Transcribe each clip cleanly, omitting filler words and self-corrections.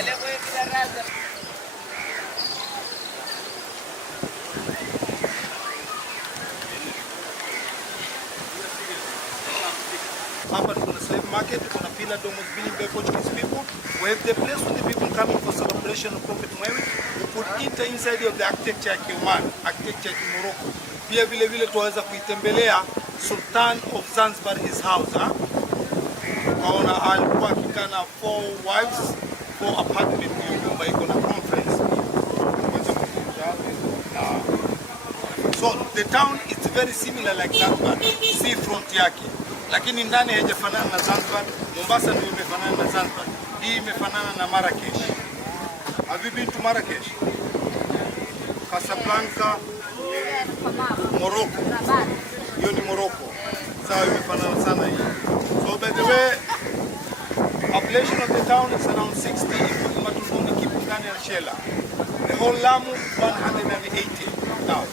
Hapa tuko na slave market, tuko na pillar dome built by Portuguese people. We have the place for the people coming for celebration of Prophet Muhammad. We could enter inside of the architecture ya Oman, architecture ya Morocco. Pia vile vile tuweza kuitembelea Sultan of Zanzibar his house. Kaona alikuwa akikaa na 4 wives, 4 apartment hiyo nyumba iko na conference. So the town is very similar like Zanzibar, sea front yake. Lakini ndani haijafanana na Zanzibar. Mombasa ndio imefanana na Zanzibar. Hii imefanana na Marrakesh. Have you been to Marrakesh? Casablanca, Morocco. Hiyo ni Morocco. Sawa, imefanana sana hii. So by the way, population of the town is around 60, but we only keep ndani ya Shela. The whole Lamu 180. Now,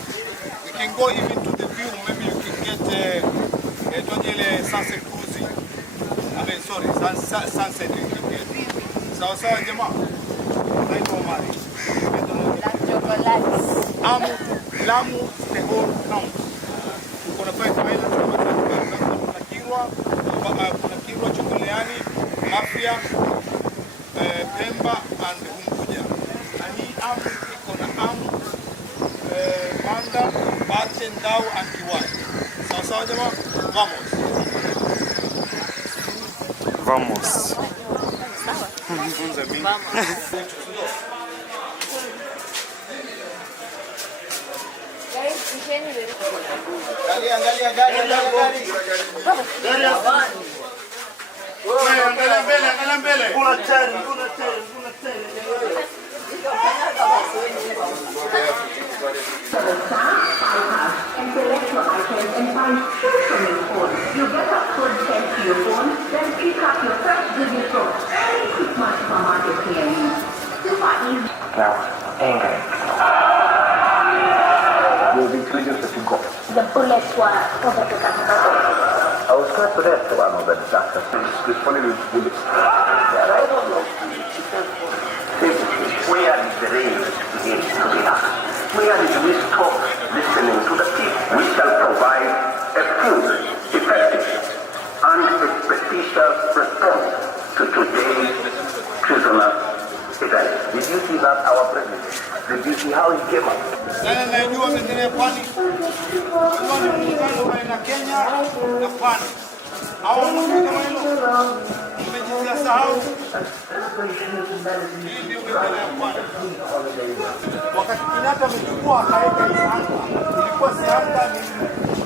we can go even to the view. Maybe you can get sunset cruising. I mean, sorry, sunset. Sawa sawa jamaa. Naitwa Omari. Lamu the whole town. Kuna pale island kuna Kirwa, Chokoleani, Mafia, Pemba and Unguja. Na hii Amu iko na Amu, Manda, Baten, Dau and Kiwai. Sawa sawa jamaa. Vamos. Vamos. Angalia gari. Angalia mbele. Kuna tari. And select your items and find food from your phone. You get a code sent to your phone, then pick up your first goodies from any Christmas supermarket near you. Super easy. Now, angry. You'll be intelligent as you go. The bullets were over the camera. I was glad to death one of the doctors. Responding with bullets. I don't know. Where is the rain begins to be asked? Where did we stop listening to the people? We shall provide a full, effective, and expeditious response to today's prisoner event. Did you see that, our president? Did you see how he came up? Najua mengine ya pwani. Ni muungano baina Kenya na pwani. Hao wanakuja kama hilo. Mmejisikia sahau. Hii ndio mengine ya pwani. Wakati Kenyatta amechukua akaeka hii anga. Ilikuwa si anga, ni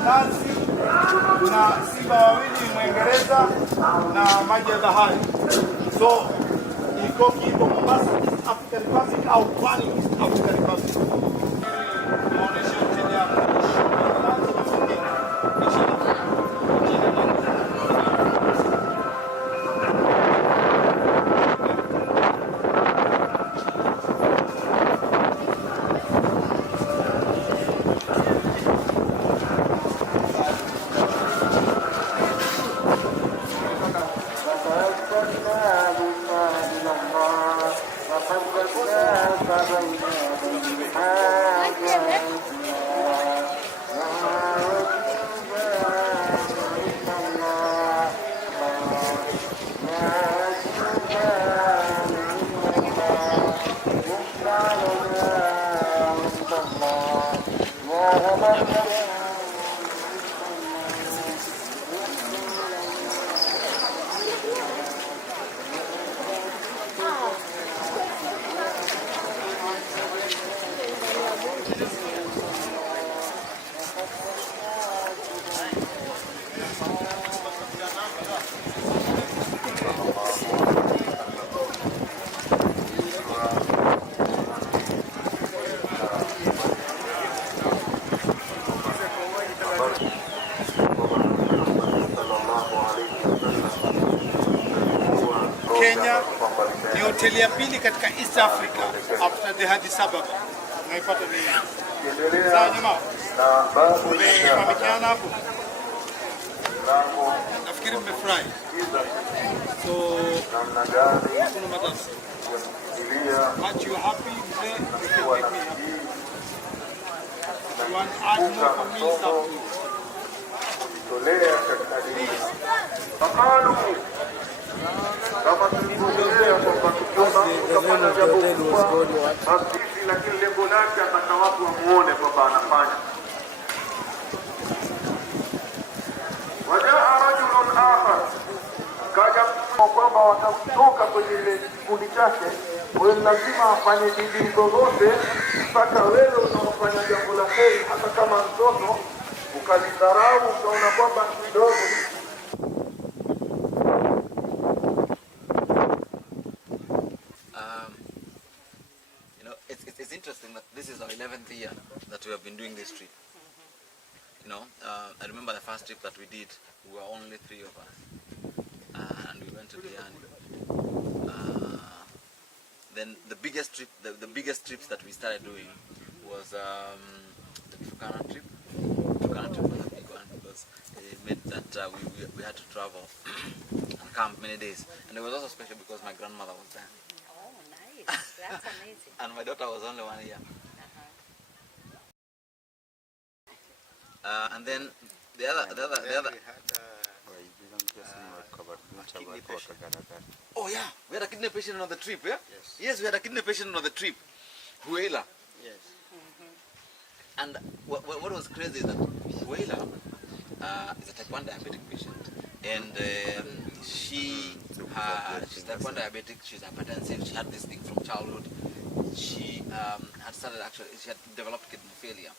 nazi na simba wawili Mwingereza na maji ya bahari. So iko kipo Mombasa African Republic au pwani African Republic. Kenya ni hoteli ya pili katika East Africa after the Addis Ababa. Naipata ni sawa jamaa. Mmefahamiana hapo? Nafikiri mmefurahi. So kuna matatizo. But you're happy, mzee, you can make me happy. You want to add more for me, stop kujitolea katika dini. Makalu kama tulivyozoea kwamba tukiomba kufanya jambo kubwa hafifi, lakini lengo lake apata watu wamuone kwamba anafanya. Wajaa rajulun akhar, kaja kwamba watatoka kwenye ile kikundi chake, wewe lazima afanye bidii zozote mpaka wewe unaofanya jambo la heri, hata kama mtoto ukalidharau ukaona kwamba kidogo. It's interesting that this is our 11th year that we have been doing this trip. You know, I remember the first trip that we did, we were only 3 of us, and we went to Diani. Then the biggest trip, the biggest trips that we started doing was the Turkana trip. Turkana trip was a big one because it meant that we had to travel and camp many days, and it was also special because my grandmother was there. Oh, nice! That's amazing. And my daughter was only 1 year. And then the other. Oh yeah, we had a kidney patient on the trip, yeah? Yes, we had a kidney patient on the trip. Huela. Yes. And what was crazy is that Huela is a type 1 diabetic patient. And she's type 1 diabetic, she's hypertensive, she had this thing from childhood. She she had developed kidney failure.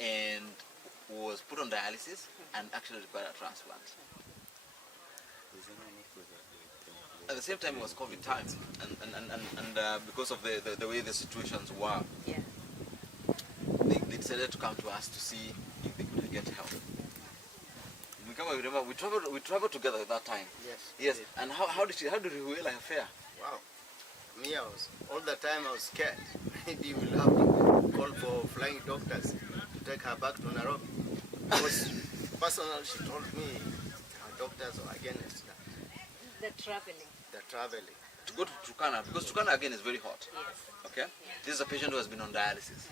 And was put on dialysis and actually required a transplant. At the same time, it was COVID time, and because of the way the situations were, Yeah. they decided to come to us to see if they could get help. We remember we traveled together at that time. Yes. Yes. And how did Huela fare? Wow. Me, all the time I was scared. Maybe we'll have to call for flying doctors to take her back to Nairobi. Because personally, she told me her doctors are against that. The traveling. The traveling. To go to Turkana, because Turkana again is very hot. Yes. Okay? This is a patient who has been on dialysis.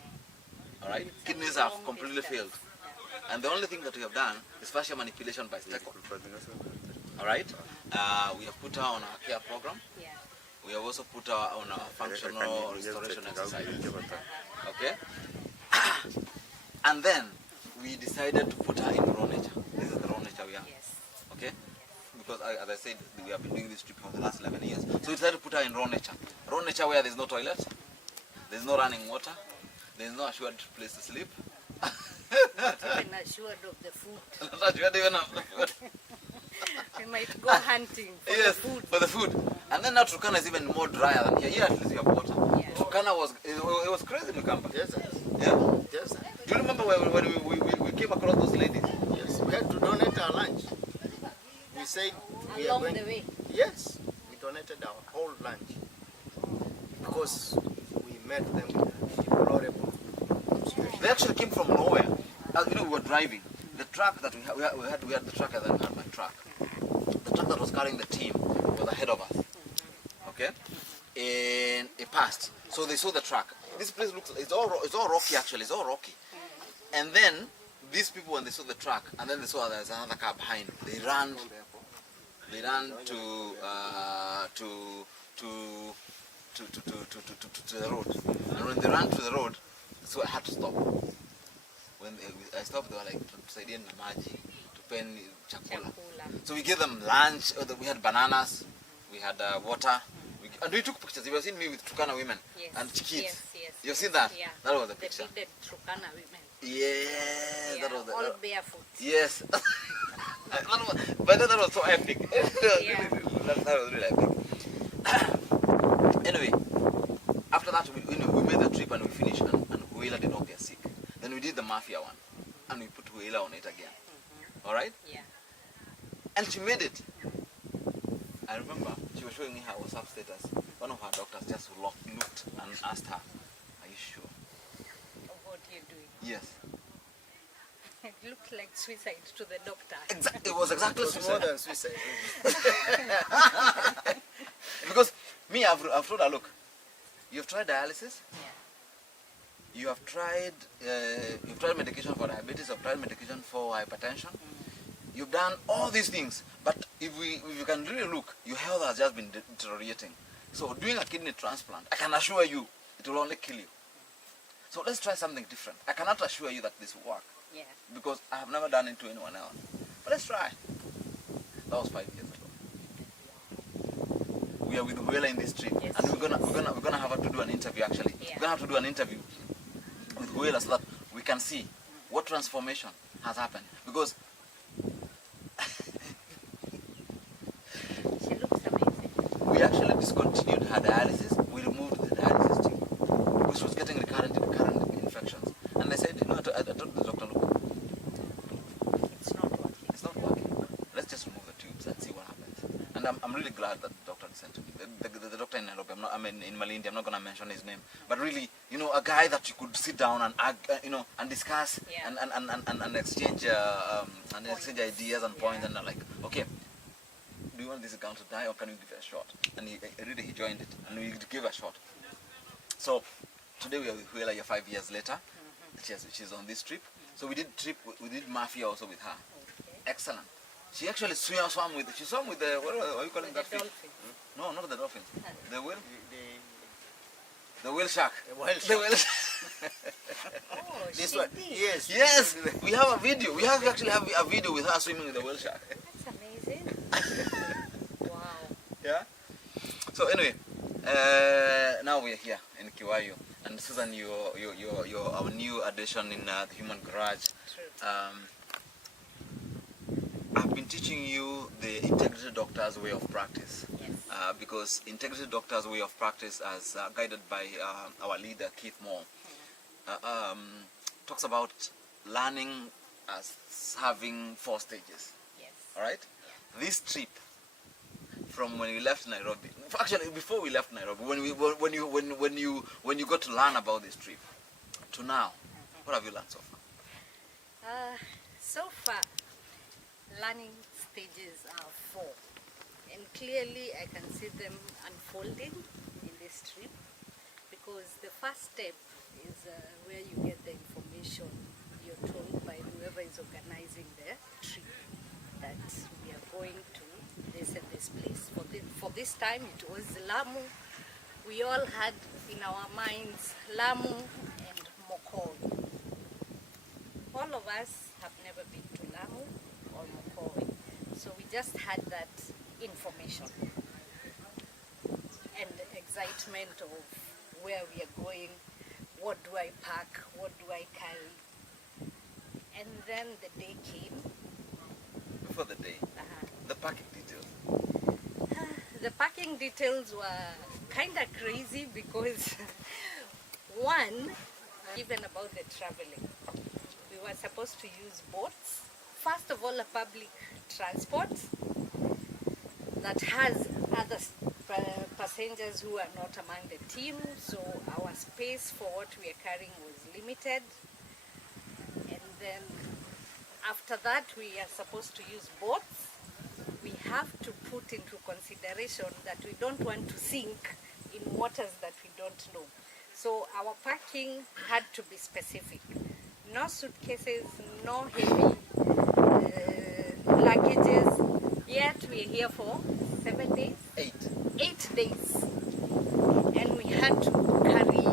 Alright? Kidneys have completely failed. And the only thing that we have done is fascia manipulation by Steco. Alright? We have put her on our care program. Yeah. We have also put her on our functional restoration exercises. Okay? And then we decided to put her in raw nature. This is the raw nature we are. Yes. Okay? Because as I said, we have been doing this trip for the last 11 years. So we decided to put her in raw nature. Raw nature where there's no toilet, there's no running water, there's no assured place to sleep. Not even assured of the food. Not assured even of the food. We might go hunting for the Yes, food. for the food. And then now Turkana is even more drier than here. Here at least you have water. Yeah. Turkana it was crazy in Mukamba. Desert. Yeah. Desert. Do you remember when we came across those ladies? Yes. We had to donate our lunch. We said we are Along going. the way. Yes. We donated our whole lunch because we met them with deplorable situation. They actually came from nowhere. You know, we were driving. The truck that we had the truck, and then we had my truck. The truck that was carrying the team was ahead of us. Okay, and it passed. So they saw the truck. This place looks, it's all rocky actually. It's all rocky. And then these people, when they saw the truck, and then they saw there's another car behind, they ran to the road. And when they ran to the road, so I had to stop. When I stopped, they were like, "Tusaidieni na maji, tupeni chakula." So we gave them lunch. We had bananas, we had water, and we took pictures. You have seen me with Turkana women and kids. Yes, yes. You've seen that? Yeah. That was the picture. The Turkana women. Yeah, that was the. All barefoot. Yes. But that was so epic. Yeah. That was really epic. Anyway, after that, we made the trip and we finished, and Huela did not get sick. Then we did the mafia one, and we put Huela on it again. All right? Yeah. And she made it. I remember she was showing me her WhatsApp status. One of her doctors just looked and asked her, "Are you sure?" Of what you're doing. Yes. It looked like suicide to the doctor. Exactly. It was exactly It was more suicide. than suicide. Because me, I've told her, look, You've tried dialysis. Yeah. You've tried medication for diabetes. You've tried medication for hypertension. You've done all these things, but if you can really look, your health has just been deteriorating. So doing a kidney transplant, I can assure you, it will only kill you. So let's try something different. I cannot assure you that this will work, Yeah. because I have never done it to anyone else. But let's try. That was 5 years ago. We are with Huela in this trip, Yes. and we're gonna have to do an interview. Actually, Yeah. we're gonna have to do an interview with Huela so that we can see what transformation has happened. Because She looks amazing. we actually discontinued her dialysis. We removed the dialysis tube because she was getting recurrent infections. And I said, I told the doctor, look, It's not working. it's not working. Let's just remove the tubes and see what happens. And I'm really glad that the doctor listened to me. The doctor in Nairobi, in Malindi, I'm not going to mention his name, but really, a guy that you could sit down and and discuss Yeah. and exchange exchange ideas and points, and like, okay, do you want this girl to die or can you give it a shot? And he joined it, and we gave a shot. So today we are with Huela 5 years later. She's on this trip. So we did Mafia also with her. Okay. Excellent. She actually swam with the what are you calling The that fish? dolphin. No, not the dolphin. The whale. The The whale shark. whale The shark. whale shark. Oh, This she one, did. yes. Yes, we have a video. We actually have a video with her swimming with the whale shark. That's amazing. Wow. Yeah. So anyway, now we are here in Kiwayu, and Susan, you're our new addition in the Human Garage. True. I've been teaching you the integrated doctor's way of practice. Yes. Because integrated doctor's way of practice, as guided by our leader Keith Moore, talks about learning as having 4 stages. Yes. All right. This trip, from when we left Nairobi, actually before we left Nairobi, when you got to learn about this trip, to now, what have you learned so far? So far, learning stages are 4. And clearly I can see them unfolding in this trip, because the first step is where you get the information you're told by whoever is organizing the trip that we are going to this and this place. For this time it was Lamu. We all had in our minds Lamu and Mokoi. All of us have never been to Lamu or Mokoi, so we just had that information and the excitement of where we are going, what do I pack, what do I carry. And then the day came. Before the day, the packing details. The packing details were kind of crazy because one, even about the traveling, we were supposed to use boats. First of all, a public transport that has other passengers who are not among the team, so our space for what we are carrying was limited. And then after that, we are supposed to use boats. We have to put into consideration that we don't want to sink in waters that we don't know. So our packing had to be specific. No suitcases, no heavy luggages. Yet we are here for 7 days? 8. 8 days. And we had to carry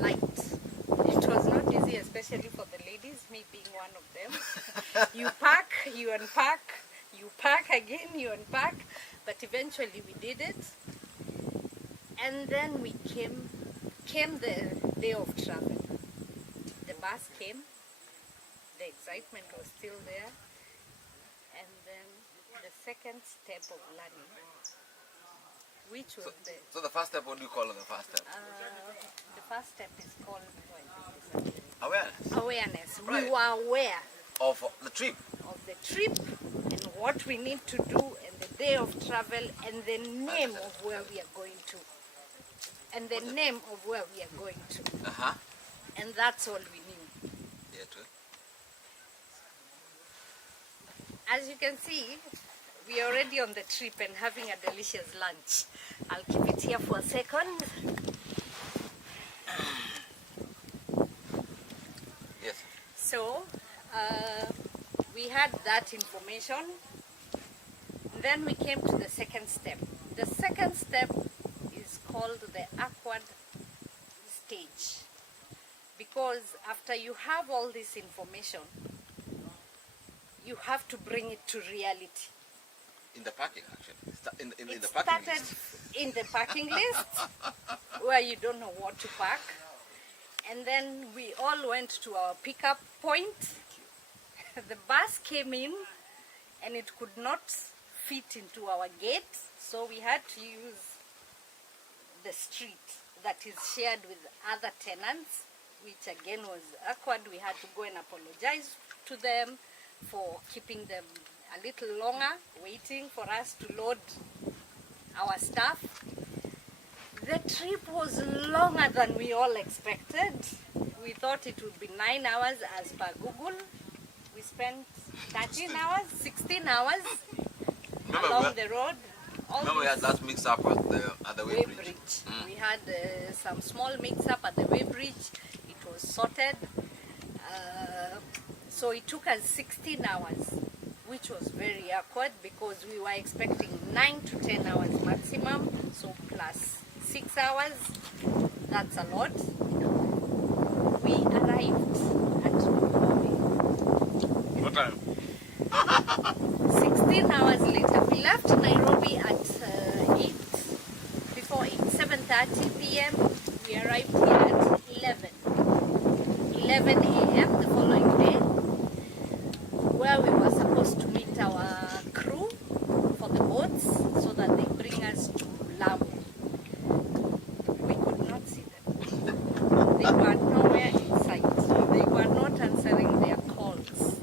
light. It was not easy, especially for the ladies, me being one of them. You pack, you unpack, you pack again, you unpack. But eventually we did it. And then we came the day of travel. The bus came. The excitement was still there. And then the second step of learning, which was So the first step, what do you call it, the first step? the first step is called Awareness. awareness. Right. We were aware Of the trip. of the trip and what we need to do and the day of travel and the name of where we are going to. And the name of where we are going to. Uh-huh. And that's all we knew. Yeah, true. As you can see, we are already on the trip and having a delicious lunch. I'll keep it here for a second. Yes. So we had that information. Then we came to the second step. The second step is called the awkward stage. Because after you have all this information, you have to bring it to reality. In the parking, actually. In It the parking started list. in the parking list where you don't know what to park. And then we all went to our pickup point. The bus came in and it could not fit into our gate, so we had to use the street that is shared with other tenants, which again was awkward. We had to go and apologize to them for keeping them a little longer, waiting for us to load our stuff. The trip was longer than we all expected. We thought it would be 9 hours as per Google. We spent 13 hours, 16 hours along the road. Remember we had that mix up at the Way Way Bridge. We had some small mix-up at the Way Bridge. It was sorted. So it took us 16 hours, which was very awkward because we were expecting 9 to 10 hours maximum. So plus 6 hours, that's a lot. We arrived at Nairobi. What time? 16 hours later. We left Nairobi at 7:30 p.m. We arrived here at 11 a.m. the following day, where we were supposed to meet our crew for the boats so that they bring us to Lamu. We could not see them. They were nowhere in sight. They were not answering their calls.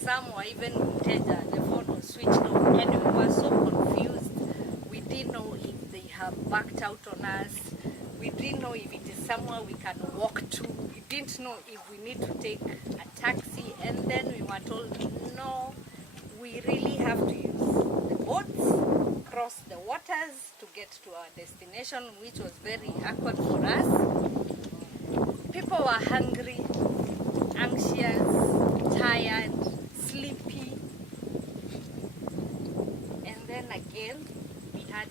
Some were even Teja, the phone was switched off, and we were so confused. We didn't know if they have backed out on us. We didn't know if it is somewhere we can walk to. We didn't know if we need to take a taxi. And then we were told, no, we really have to use the boats, cross the waters to get to our destination, which was very awkward for us. People were hungry, anxious, tired, sleepy. And then again, we had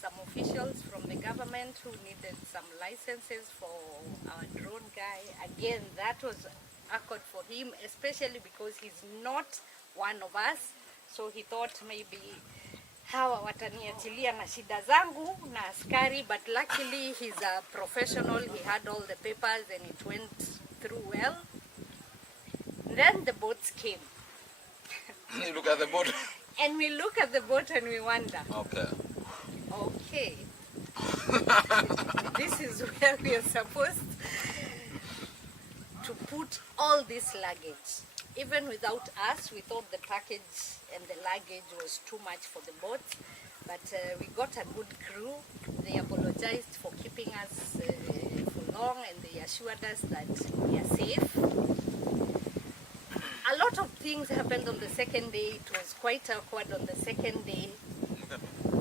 some officials from the government who needed some licenses for our drone guy. Again, that was awkward for him, especially because he's not one of us. So he thought maybe hawa wataniachilia na shida zangu na askari, but luckily he's a professional. He had all the papers and it went through well. Then the boats came. You look at the boat. And we look at the boat and we wonder, okay, this is where we are supposed to put all this luggage. Even without us, we thought the package and the luggage was too much for the boat, but we got a good crew. They apologized for keeping us for long, and they assured us that we are safe. A lot of things happened on the second day. It was quite awkward on the second day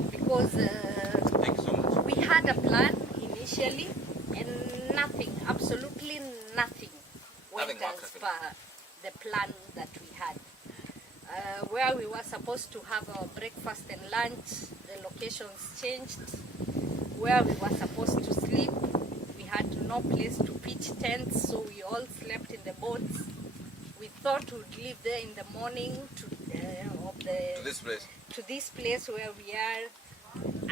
because Thank you so much. we had a plan initially and nothing, absolutely nothing went Nothing worked, as per the plan that we had. Where we were supposed to have our breakfast and lunch, the locations changed. Where we were supposed to sleep, we had no place to pitch tents, so we all slept in the boats. We thought we'd leave there in the morning to this place where we are.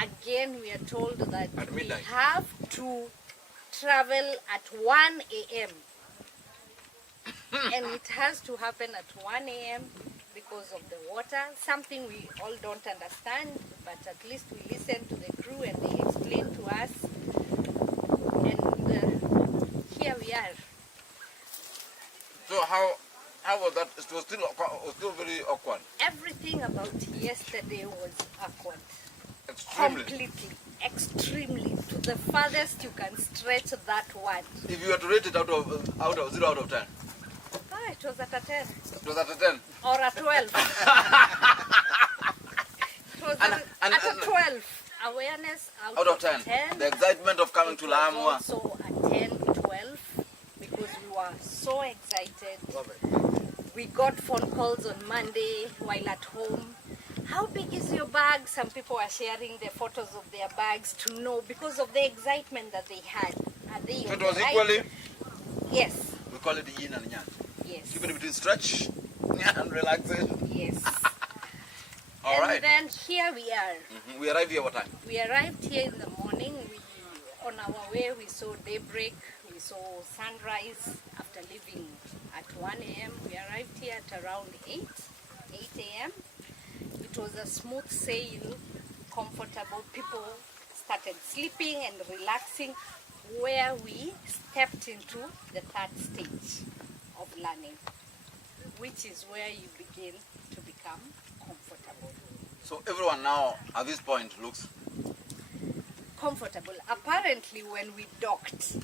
Again, we are told that At we midnight. have to travel at 1 a.m. and it has to happen at 1 a.m. because of the water, something we all don't understand, but at least we listened to the crew and they explained to us, and here we are. So how was that? It was still very awkward. Everything about yesterday was awkward. Extremely. Completely, extremely, to the farthest you can stretch that word. If you were to rate it out of 0 out of 10. It was at a 10 It was at a 10. or a 12. It was at a 12. Awareness Out of 10. The excitement of coming to it Lamu. was also a 10, 12 because we were so excited. We got phone calls on Monday while at home. How big is your bag? Some people are sharing their photos of their bags to know because of the excitement that they had. Are they So it on was the right? equally, Yes. we call it yin and yang. Yes. Keep it between stretch and relaxation. Yes. All and right. then here we are. We arrived here what time? We arrived here in the morning. On our way, we saw daybreak. We saw sunrise after leaving at 1 a.m. We arrived here at around 8 a.m. It was a smooth sail, comfortable. People started sleeping and relaxing where we stepped into the third stage of learning, which is where you begin to become comfortable. So everyone now at this point looks Comfortable. Apparently, when we docked,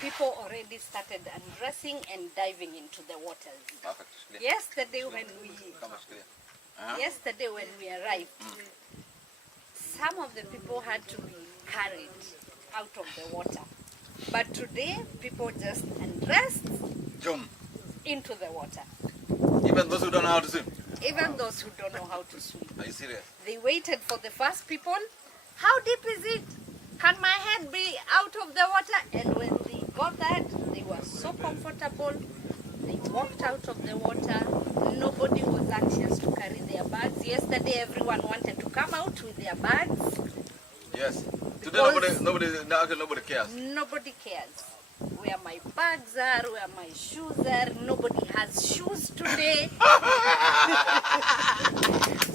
people already started undressing and diving into the waters. perfect. Clear. Yesterday, when we Come on, clear. yesterday when we arrived, some of the people had to be carried out of the water. But today, people just undressed Jump. into the water. Even those who don't know how to swim. Even those who don't know how to swim. Are you serious? They waited for the first people. How deep is it? Can my head be out of the water? And when they got that, they were so comfortable. They walked out of the water. Nobody was anxious to carry their bags. Yesterday, everyone wanted to come out with their bags. Yes. Today Because- nobody cares. Nobody cares where my bags are, where my shoes are. Nobody has shoes today.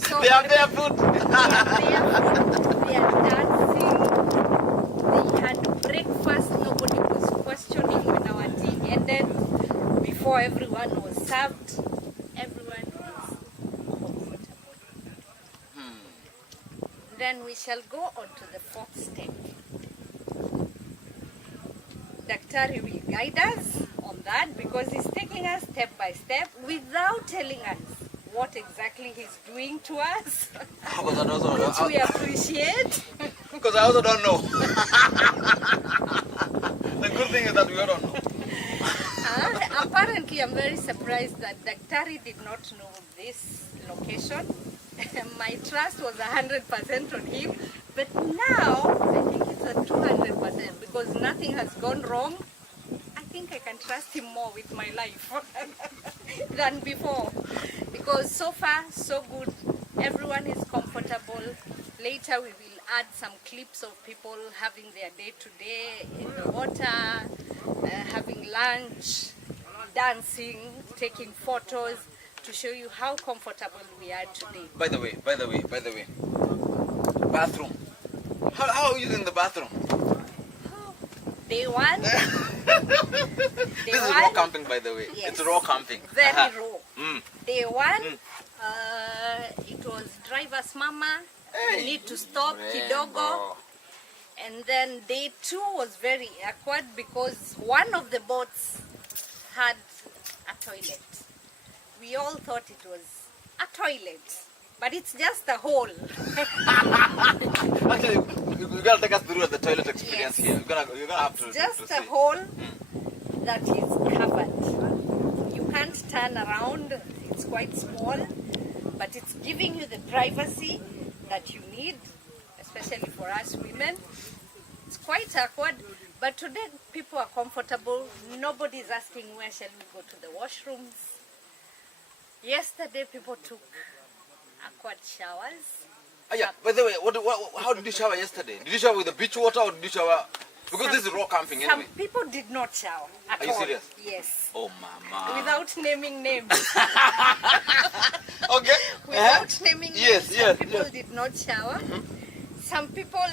So They are barefoot. they are dancing. They had breakfast. Nobody was questioning when our tea ended. Before everyone was served, everyone is comfortable. Then we shall go on to the fourth step. Daktari will guide us on that because he's taking us step by step without telling us what exactly he's doing to us, Because I also which we appreciate. because I also don't know. The good thing is that we don't know. Apparently, I'm very surprised that Daktari did not know this location. My trust was 100% on him, but now I think it's a 200% because nothing has gone wrong. I think I can trust him more with my life than before because so far so good. Everyone is comfortable. Later we will add some clips of people having their day-to-day in the water, having lunch, dancing, taking photos to show you how comfortable we are today. By the way. Bathroom. How are you using the bathroom? Day one, This is raw camping, by the way. Yes. It's raw camping. very raw. Mm. Day one, it was driver's mama. Hey, You need to stop kidogo. And then day two was very awkward because one of the boats had a toilet. We all thought it was a toilet, but it's just a hole. Actually, you gotta take us through the toilet experience Yes. here. You're gonna have to. Just to a see. hole that is covered. You can't turn around. It's quite small, but it's giving you the privacy that you need, especially for us women. It's quite awkward, but today people are comfortable. Nobody's asking where shall we go to the washrooms. Yesterday people took awkward showers. Yeah, by the way, how did you shower yesterday? Did you shower with the beach water or did you shower? Because this is raw camping Some anyway. people did not shower at Are you all. serious? Yes. Oh, mama. Without naming names. Okay. Without naming Yes, names, yes, some people yes. did not shower. Some people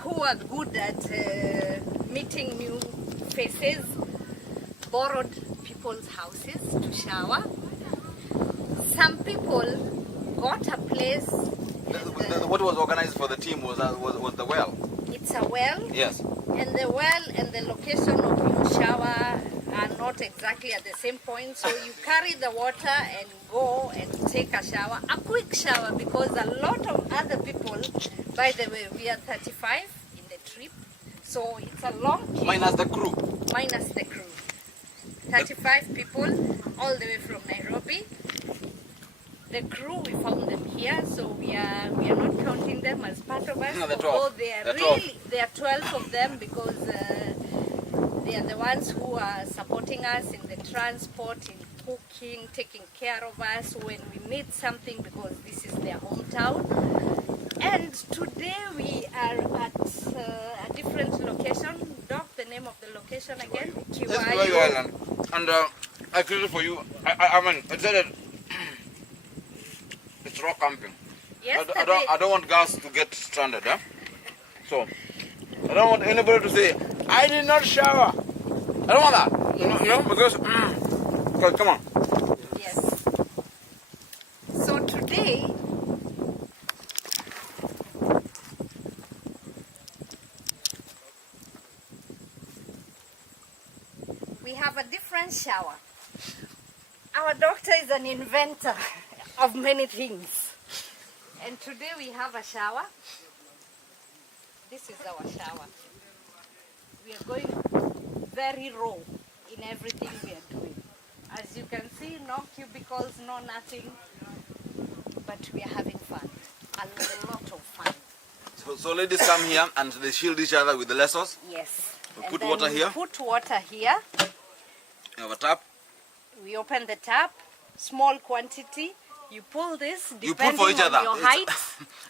who are good at meeting new faces borrowed people's houses to shower. Some people got a place. What was organized for the team was the well. It's a well, Yes. and the well and the location of your shower are not exactly at the same point, so you carry the water and go and take a shower, a quick shower, because a lot of other people, by the way, we are 35 in the trip, so it's a long queue. Minus the crew. Minus the crew. 35 people all the way from Nairobi. The crew, we found them here, so we are not counting them as part of us. No, they're 12. Although They're 12. there are 12 of them, because they are the ones who are supporting us in the transport, in cooking, taking care of us when we need something, because this is their hometown. And today we are at a different location. Doc, the name of the location again? Yes, Kiwayu Island. And I created for you. I mean, I said it. It's rock camping. I don't want guys to get stranded, huh? So, I don't want anybody to say, I did not shower. I don't want that. Yes. No, because, okay, come on. Yes. So today, we have a different shower. Our doctor is an inventor of many things. And today we have a shower. This is our shower. We are going very raw in everything we are doing. As you can see, no cubicles, no nothing. But we are having fun. A lot of fun. So ladies come here and they shield each other with the lassos. Yes. We And put then water here. Put water here. You have a tap. We open the tap, small quantity. You pull this You depending pull for each on other. your height.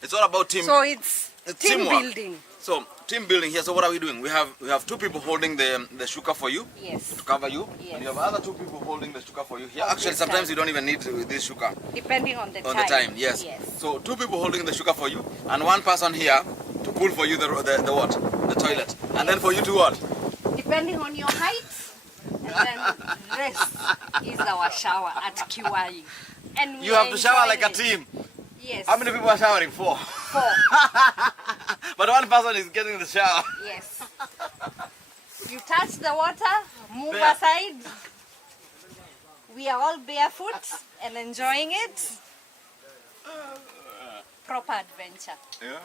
It's all about team. So it's team teamwork. building. So team building here. So what are we doing? We have two people holding the shuka for you Yes. to cover you, Yes. and you have other two people holding the shuka for you here. On Actually, this sometimes side. you don't even need this shuka Depending on the on time. the time. Yes. So two people holding the shuka for you, and one person here to pull for you the what? The toilet, and then for you to what? Depending on your height. And then this is our shower at Kiwayu. And we You have to shower like a enjoying it. team. Yes. How many people are showering? 4. 4. But one person is getting the shower. Yes. You touch the water, move Bare. aside. We are all barefoot and enjoying it. Proper adventure. Yeah.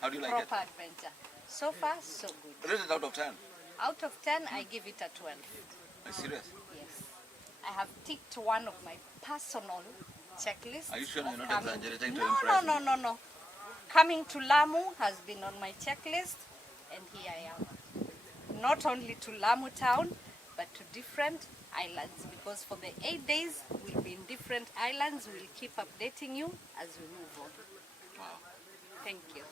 How do you like Proper adventure. So far, so good. it? Rate it out of 10. Out of 10, I give it a 12. Are you serious? Yes. I have ticked one of my personal checklists. Are you sure of you're not coming- exaggerating to No, impress me? no. Coming to Lamu has been on my checklist, and here I am. Not only to Lamu town, but to different islands, because for the 8 days we'll be in different islands. We'll keep updating you as we move on. Wow. Thank you.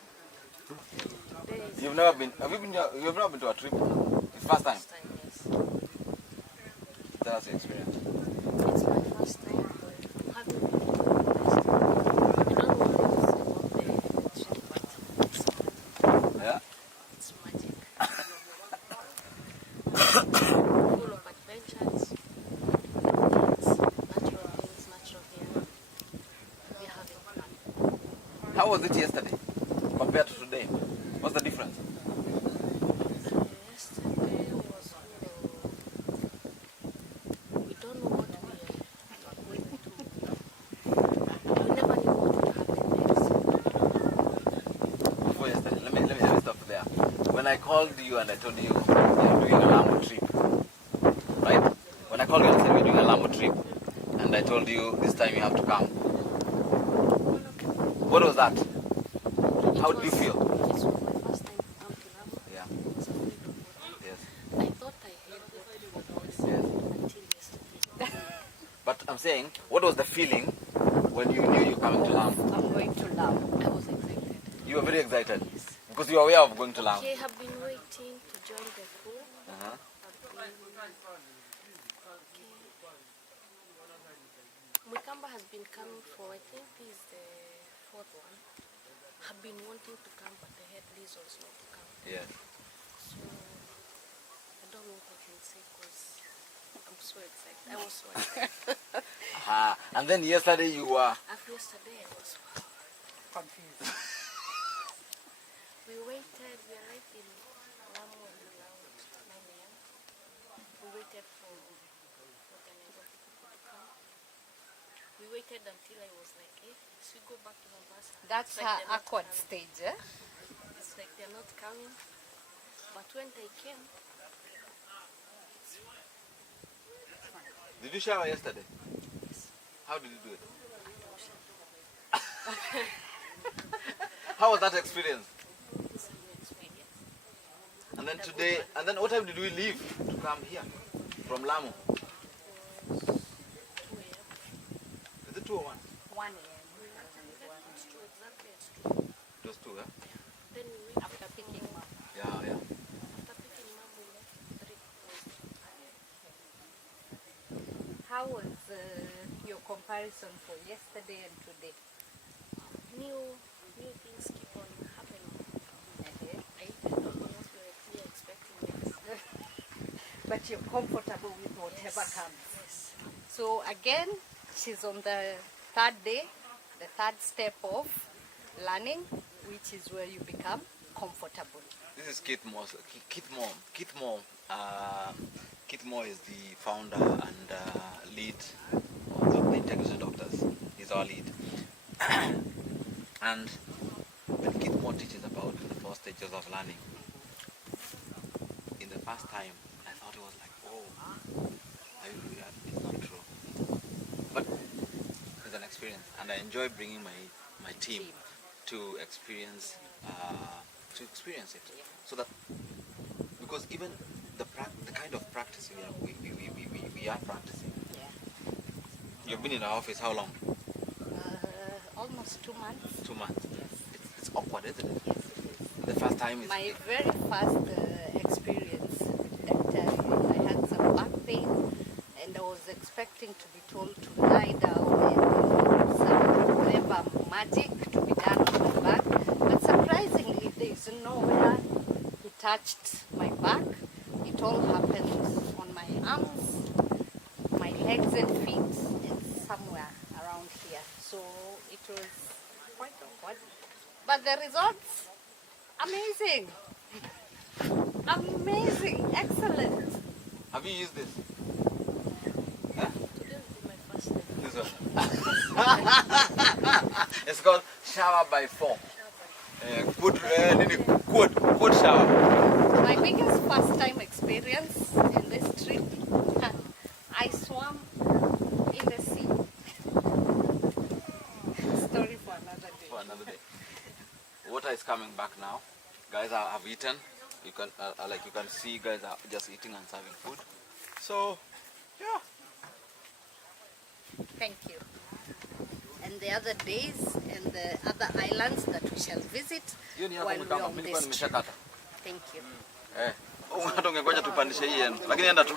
You've never been. Have you been? You've never been to a trip. It's first time. Yes. Tell us your experience. It's my first time, but having been to the last time, I don't know what to say about the trip, but Yeah. it's magic. Full of adventures, things, natural air. We're having fun. How was it yesterday compared to today? What's the difference? Yesterday was we don't know what we are going to. We never knew what would happen next. Before yesterday, let me stop there. When I called you and I told you you're doing a Lamu trip, right? When I called you and said we're doing a Lamu trip, and I told you this time you have to come. What was that? How did you feel? It was my first time to come to Lamu. Yeah. I was afraid of water. Yes. I thought I heard what it was Yes. until yesterday. But I'm saying, what was the feeling when you knew you were coming to Lamu? I'm going to Lamu. I was excited. You were very excited because you were aware of going to Lamu. Okay, have been waiting to join the crew. Uh-huh. Mukamba has been coming for, I think this is the 4th one. Have been wanting to come, but they had reasons not to come. Yes. So I don't know what I can say because I'm so excited. I was so excited. Aha. And then yesterday you were. After yesterday, I was Confused. We waited. We arrived in Lamu around 9 a.m. We waited waited for organizing people to come. We waited until I was like, hey, should we go back to Mombasa? That's It's her like they're not awkward coming. stage, eh? It's like they're not coming. But when they came, Did you shower yesterday? How did you do it? How was that experience? it's a new experience. And then today, and then what time did we leave to come here from Lamu? 2 a.m. Is it 2 or 1? 1 a.m. It's true, exactly, it's true. It was 2, yeah? Then we went After picking mom. Yeah, yeah. after picking mom, we left 3 hours. How was your comparison for yesterday and today? New things keep on happening. Okay. I even don't know what we are expecting next. But you're comfortable with whatever comes. Yes. So again, she's on the third day, the third step of learning, which is where you become comfortable. This is Kit Moore. Kit Moore is the founder and lead of the Integration Doctors. He's our lead. And when Kit Moore teaches about the 4 stages of learning, in the first time, I thought it was like, oh, it's not true. But it's an experience, and I enjoy bringing my team to experience it, so that, because even the kind of practice we are practicing. Yeah. You've been in our office how long? Almost 2 months. 2 months. Yes. It's awkward, isn't it? Yes, it is. The first time is My very first experience with dentistry, I had some back pain, and I was expecting to be told to lie down and some whatever magic to be done on my back. But surprisingly, there is nowhere he touched my back. It all happened on my arms, my legs and feet, and somewhere around here. So it was quite awkward. But the results, amazing. Amazing, excellent. Have you used this? Today will be my first day. This one. It's called shower by 4. Good shower. My biggest first time experience in this trip, I swam in the sea. Story for another day. For another day. Water is coming back now. Guys have eaten. You can you can see, guys are just eating and serving food. So yeah. Thank you. And the other days and the other islands that we shall visit while we are on this trip. Thank you. Hata ungengoja tupandishe hii yenu. Lakini enda tu.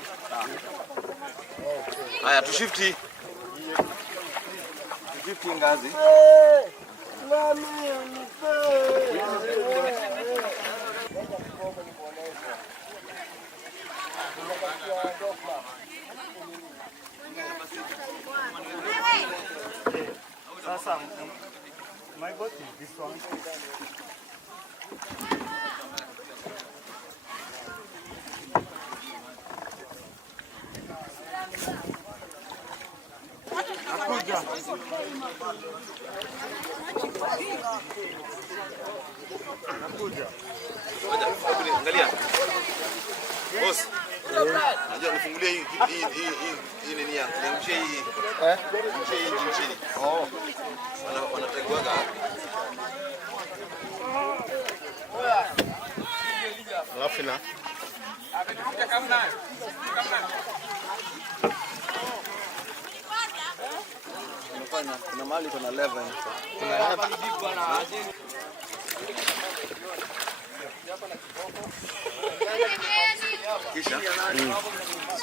Haya tushifti. Tushifti ngazi. Sasa, my boat is this one. Nakuja. Nakuja. Angalia. Boss. Najua nifungulie hii nini yangu. Niamshie hii. Niamshie hii chini. Oh. Wanateguaga hapo. Alafu na kuna mahali kuna level. Kuna level. Kisha so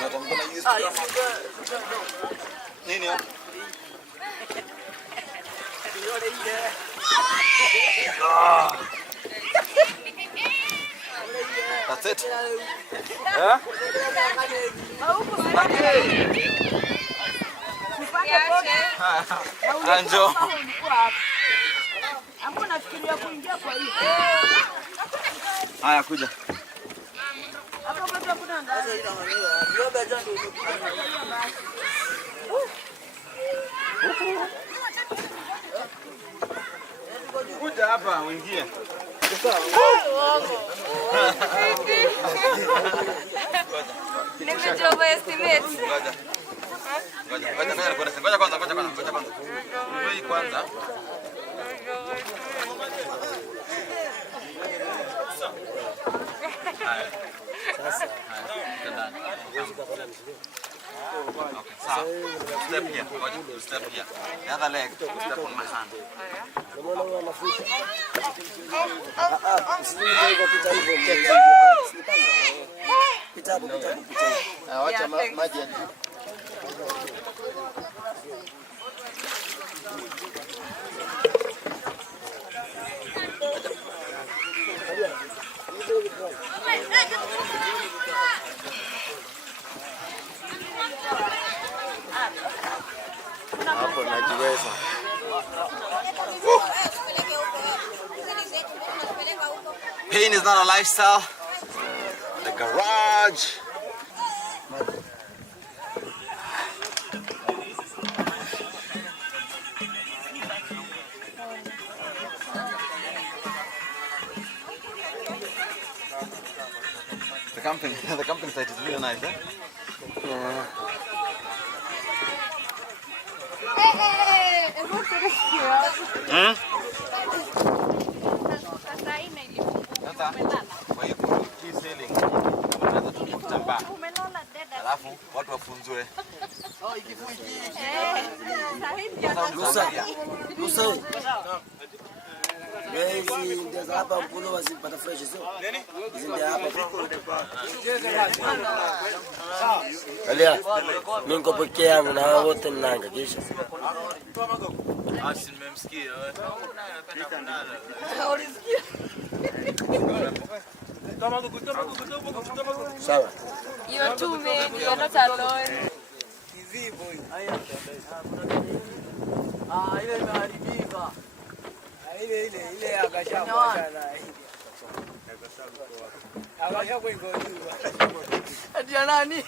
I'm gonna use nini hapo? That's it. Yeah? Anjo. Haya kuja. Kuja hapa uingie. Nimejoba estimate. Ngoja kwanza. Hii kwanza. Sasa. Okay, so step here. Step here. The other leg, step on my hand. Wacha maji ya hapo najiweza. Pain is not a lifestyle. The garage. The camping site is really nice, eh? Yeah. Kwa hiyo sailing unaweza tu kutambaa. Alafu watu wafunzwe. Musa. Hizi ndio hapa mkono wasipata fresh sio? Hizi ndio hapa. Alia. Mimi niko peke yangu na wao wote nanga kisha. Nimemsikia wewe. Sawa. You're two men, you're not alone. Ile imeharibika. Ile akashapata na akashakuingoa. Adia nani?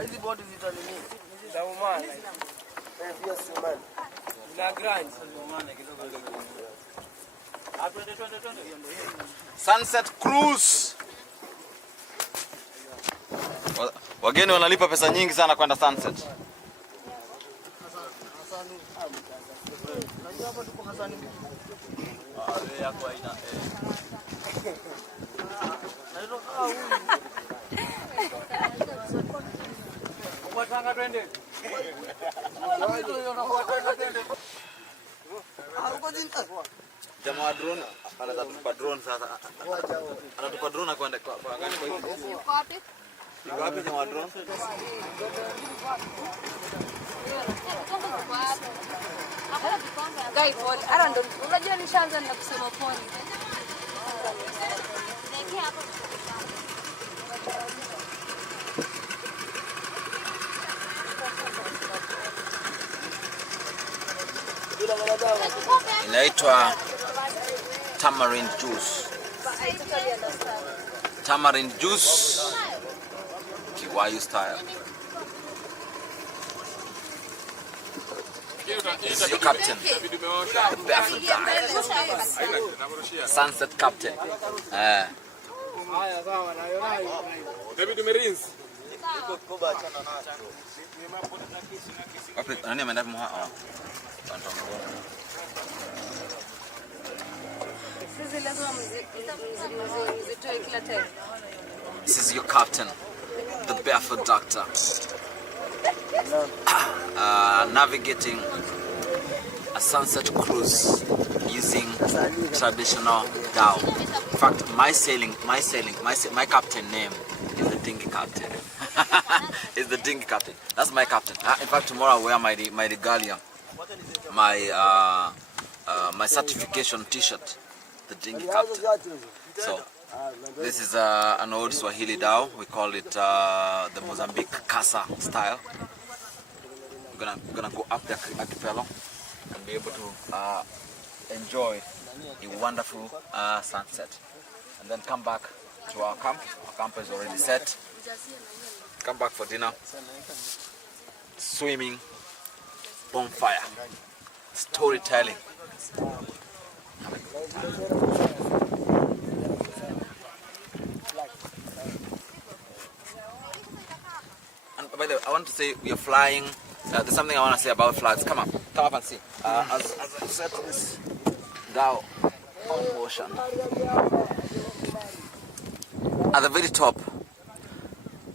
Hizi bodi zitanini? Za umana. Pia simani. Na grand. Sunset cruise. Wageni wanalipa pesa nyingi sana kwenda Sunset. Jamaa wa drone anatupa drone sasa. Anatupa drone kwenda kwa angani kwa hiyo. Yuko wapi? Yuko wapi jamaa wa drone? Guy pole. I don't know. Unajua nishaanza na kusema pole. Inaitwa tamarind juice. Tamarind juice. Kiwayu style. This is your captain. Barefoot guy. Sunset captain. Nani ameenda mwa? This is your captain, the barefoot doctor. Navigating a sunset cruise using traditional dhow. In fact, my captain name is the dinghy captain. Is the dinghy captain. That's my captain. In fact, tomorrow I wear my regalia, my certification T-shirt, the dinghy captain. So this is an old Swahili dhow. We call it the Mozambique casa style. We're gonna go up the archipelago and be able to enjoy a wonderful sunset, and then come back to our camp. Our camp is already set. Come back for dinner, swimming, bonfire, storytelling. And by the way, I want to say we are flying. There's something I want to say about flags. Come up and see. As I said, this Gao ocean. At the very top,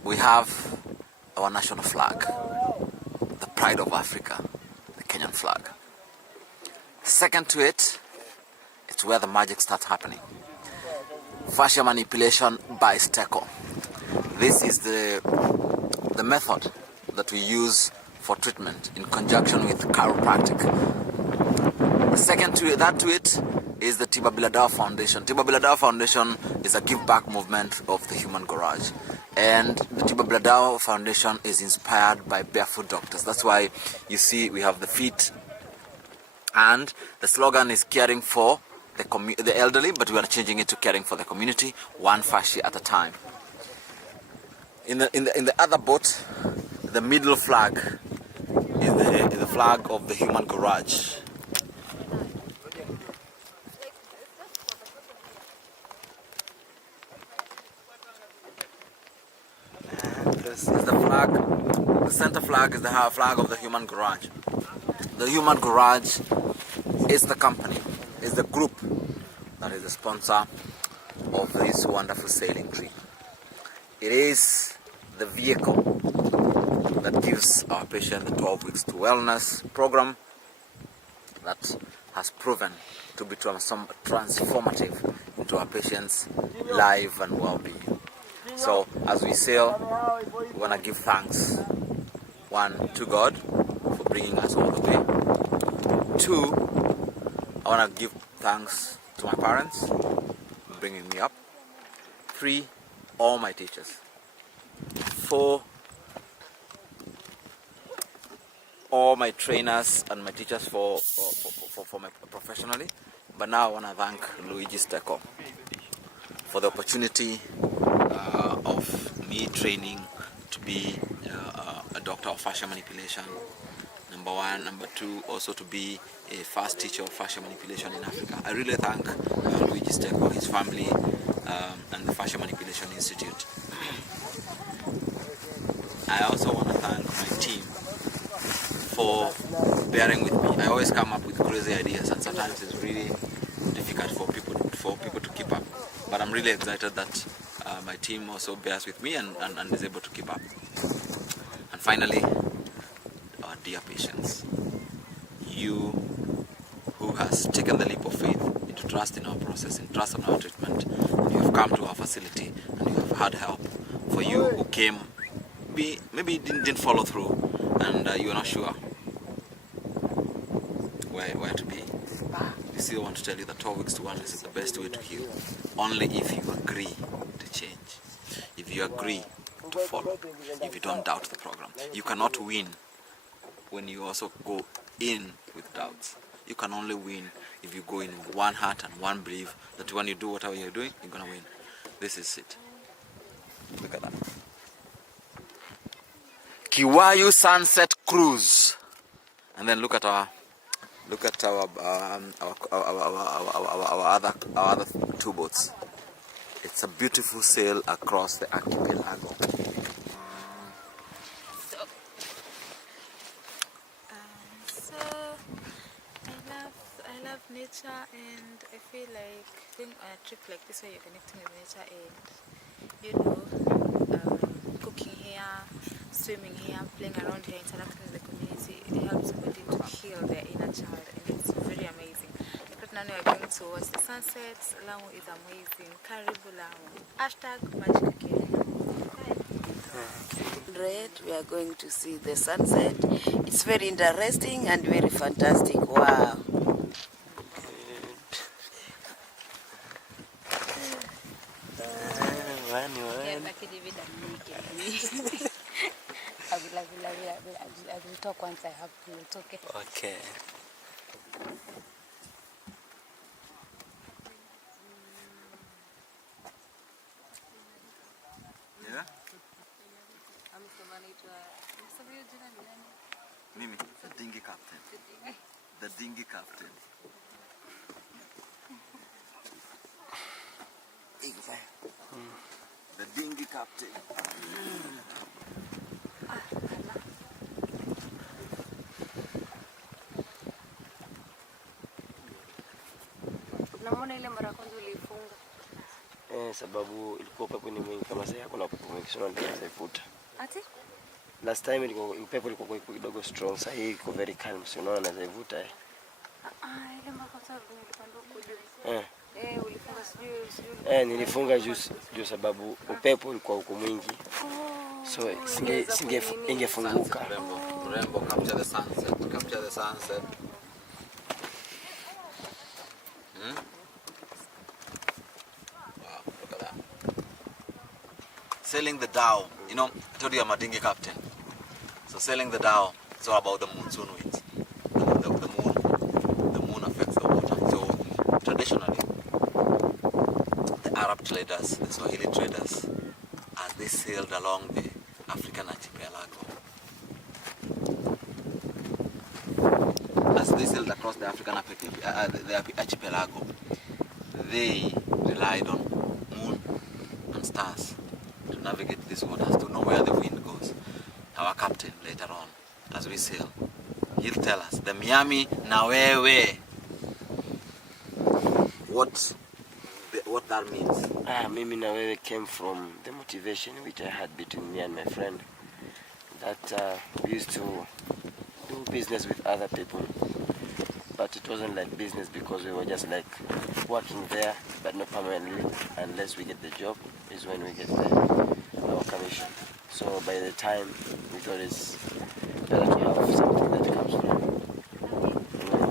we have our national flag, the pride of Africa, the Kenyan flag. Second to it, it's where the magic starts happening. Fascia manipulation by Steko. This is the method that we use for treatment in conjunction with chiropractic. The second to it is the Tiba Biladawa Foundation. Tiba Biladawa Foundation is a give back movement of the Human Garage. And the Tiba Biladawa Foundation is inspired by barefoot doctors. That's why you see we have the feet. And the slogan is caring for the elderly, but we are changing it to caring for the community, one fascia at a time. In the other boat, the middle flag is the flag of the Human Garage. This is the flag. The center flag is the flag of the Human Garage. The Human Garage is the company, is the group that is the sponsor of this wonderful sailing trip. It is the vehicle that gives our patient the 12 weeks to wellness program that has proven to be transformative into our patient's life and well-being. So as we sail, we want to give thanks, one, to God for bringing us all the way. Two, I want to give thanks to my parents for bringing me up. Three, all my teachers. Four, all my trainers and my teachers for my professionally. But now I want to thank Luigi Steko for the opportunity of me training to be a doctor of fascia manipulation, number one. Number two, also to be a first teacher of fascia manipulation in Africa. I really thank Luigi Steko, his family, and the Fascia Manipulation Institute. I also want to thank my team for bearing with me. I always come up with crazy ideas, and sometimes it's really difficult for people to keep up. But I'm really excited that my team also bears with me and is able to keep up. And finally, our dear patients, you who has taken the leap of faith into trust in our process, in trust in our treatment, and you have come to our facility and you have had help. For you who came, maybe didn't follow through, and you are not sure where to be. We still want to tell you that 12 weeks to wellness is the best way to heal. Only if you agree to change, if you agree to follow, if you don't doubt the program. You cannot win when you also go in with doubts. You can only win if you go in with one heart and one belief that when you do whatever you're doing, you're gonna win. This is it. Look at that. Kiwayu Sunset Cruise, and then look at our other two boats. It's a beautiful sail across the archipelago. I love nature, and I feel like going on a trip like this where you're connecting with nature and cooking here, swimming here, playing around here, interacting with the community, it helps somebody to heal their inner child, and it's very amazing. Like right now we are going to watch the sunsets. Lamu is amazing. Karibu Lamu. #MagicCare. We are going to see the sunset. It's very interesting and very fantastic. Wow. I will talk once I have to talk. Okay. Mimi, the dinghy captain. The dinghy captain. The dinghy captain. Namwona ile mara kwanza ulifunga. Sababu ilikuwa upepo ni mwingi kama sasa hakuna upepo mwingi sana ndio naifuta. Ati? Last time ilikuwa upepo ilikuwa kidogo strong, sasa hii iko very calm, so unaona naivuta Ile mara kwanza nilipanda kujua. Ulifunga sijui. Nilifunga juu sababu upepo ulikuwa huko mwingi. So ingefunguka. Rembo, capture the sunset. Capture the sunset. Wow, look at that. Sailing the dhow. You know, I told you I'm a dinghy captain. So sailing the dhow, it's all about the monsoon winds. The moon affects the water. So traditionally, the Arab traders, the Swahili traders, as they sailed along the African archipelago, across the African archipelago, they relied on moon and stars to navigate these waters, to know where the wind goes. Our captain later on, as we sail, he'll tell us, the Miami na wewe, what that means. Mimi na wewe came from the motivation which I had between me and my friend, that we used to do business with other people, but it wasn't like business because we were just like working there, but not permanently. Unless we get the job is when we get our commission. So by the time we thought it's better to have something that comes from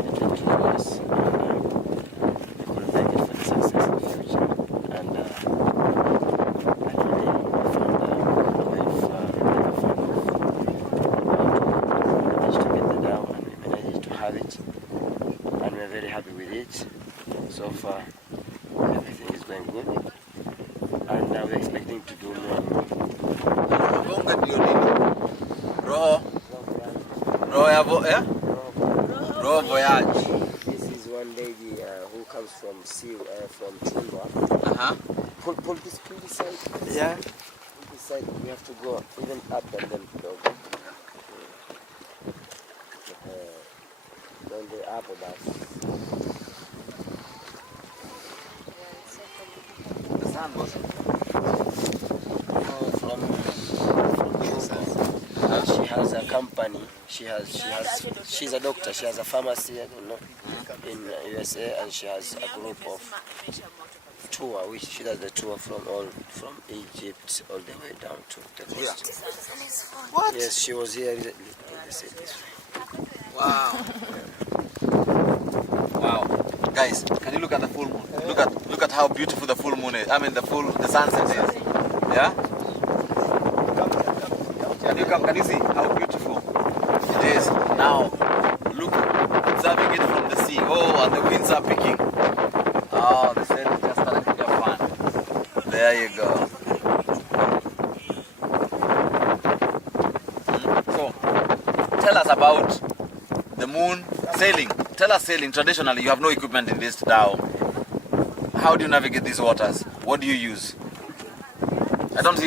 between two of us. We couldn't like it for the success in the future. And luckily we found a way managed to get the dhow, and we managed to have it, and we're very happy with it. So far everything is going good, and now we're expecting to do more and more. Roho voyage. This is one lady who comes from Chundwa. Pull this side. Yeah. Pull this side. We have to go even up and then go. Then the upper back. The sun was from Chundwa. She has a company. She's a doctor. She has a pharmacy, I don't know, in USA, and she has a group of tour, which she does the tour from Egypt all the way down to the coast. Yeah. What? Yes, she was here recently. Wow. Wow. Guys, can you look at the full moon? Look at how beautiful the full moon is. I mean the sunset is. Yeah? Can you see how beautiful it is? Now, look, observing it from the sea. Oh, and the winds are picking. Oh, the sail is just starting to have fun. There you go. So, tell us about the moon sailing. Tell us sailing. Traditionally, you have no equipment in this dhow. How do you navigate these waters? What do you use? I've not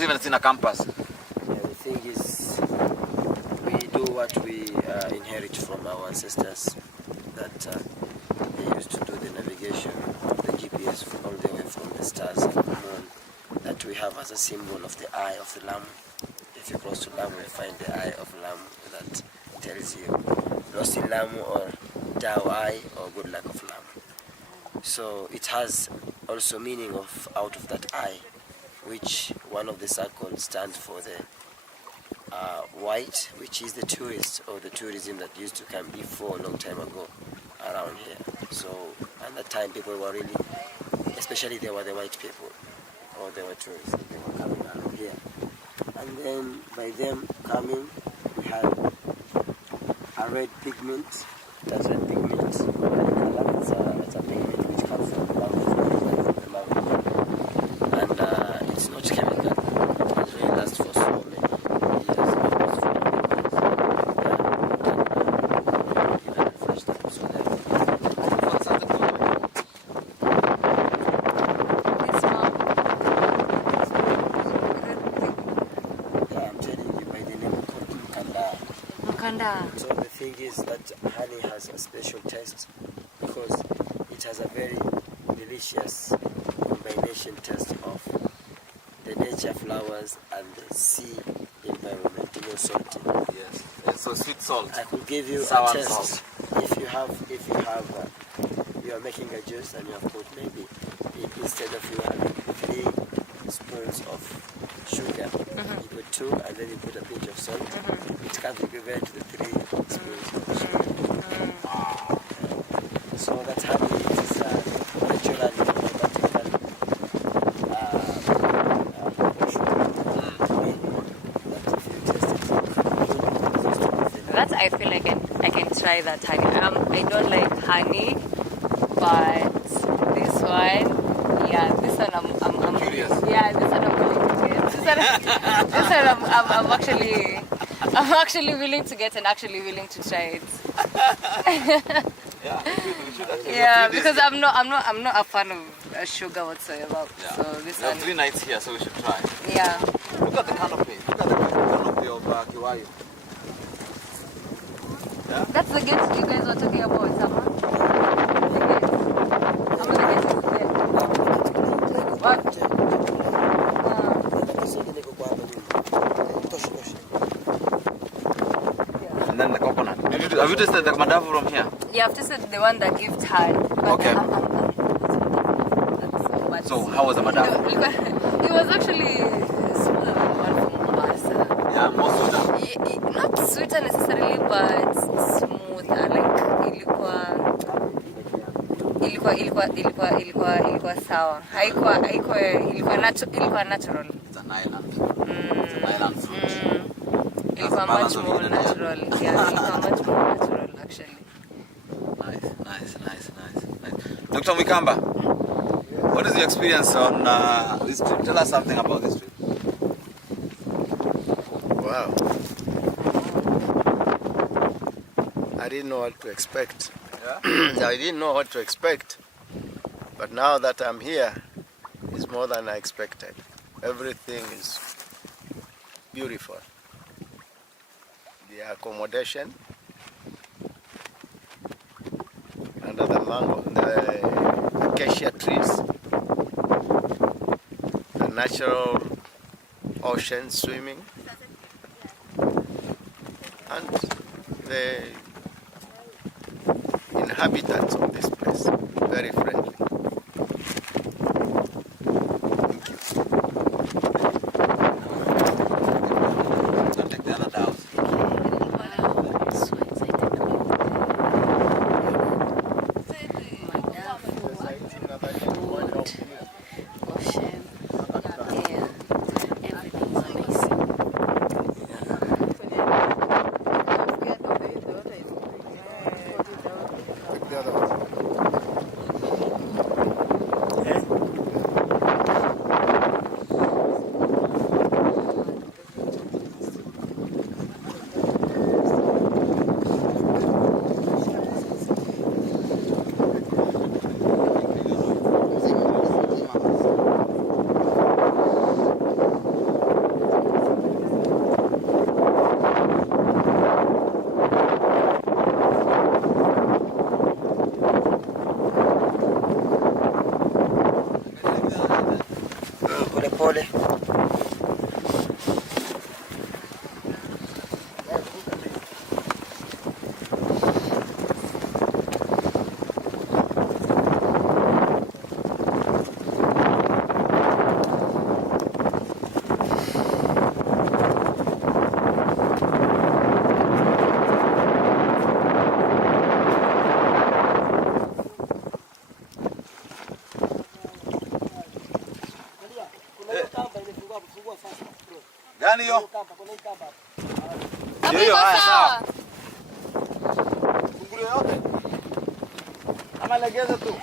even seen a compass. The thing is, we do what we inherit from our ancestors, that they used to do the navigation, the GPS all the way from the stars and the moon, that we have as a symbol of the eye of the Lamu. If you cross to Lamu, you find the eye of Lamu that tells you lost in Lamu or Dao eye or good luck of Lamu. So it has also meaning of out of that eye, which one of the circles stands for the white, which is the tourist or the tourism that used to come before a long time ago around here. So at that time people were really, especially they were the white people or they were tourists, they were coming around here. And then by them coming, we had a red pigment. That red pigment, it's a pigment which comes from the mountain. And it's not chemical. It really lasts for so many years. wonder. So the thing is that honey has a special taste because it has a very delicious combination taste of the nature flowers and the sea environment, salty. Yes. So sweet salt. I could give you Sour a test. salt. If you are making a juice and you have put maybe instead of you having 3 spoons of sugar, you put 2 and then you put a pinch of salt. It can be equivalent to the 3 spoons of sugar. So that honey is naturally aromatical proportion. But if you taste it, That I feel like I can try that honey. I don't like honey, but this one, this one I'm curious. Yeah, this one I'm willing to get. This one I'm actually willing to get and actually willing to try it. Yeah, because I'm not a fan of sugar whatsoever. Yeah. So this We have one, 3 nights here, so we should try. yeah. Look at the canopy. Look at the canopy of Kiwayu. That's the gate you guys were talking about, Sama. The gate. Sama, the gate is there. What? And then the coconut. Have you tasted the madafu from here? Yeah, I've tasted the one that gives had. Okay. So how was the madafu? It was actually smoother than the one from Mombasa. Yeah, more soda. Not sweeter necessarily, but smoother. Like ilikuwa sawa. Ilikuwa natural. It's an island. It's an island fruit. Ilikuwa much more natural. Yeah, ilikuwa much more natural actually. Nice. Dr. Mikamba, what is your experience on this trip? Tell us something about this trip. Wow. I didn't know what to expect. Yeah? I didn't know what to expect. But now that I'm here, it's more than I expected. Everything is beautiful. The accommodation under the acacia trees, the natural ocean swimming, and the inhabitants of this place, very friendly. Thank you. Don't take the other down. The other one. Pole. Gani hiyo? Hapo Hiyo, iko haya, sawa. Fungulie yote. Ama legeza tu.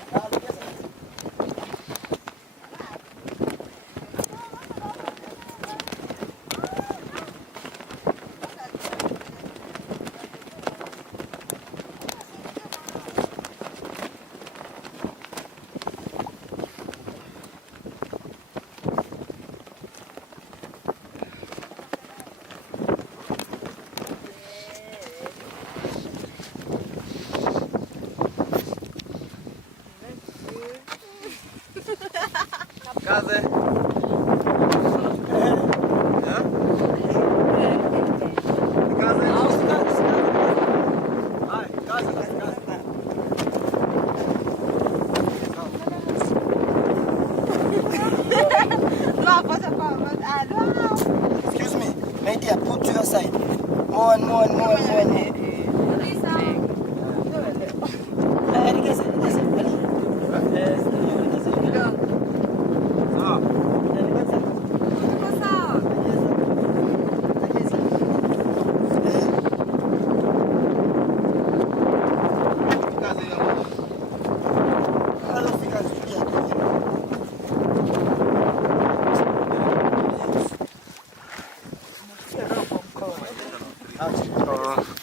Kaze. Excuse me, my dear, put to your side. More and more and more and more and more.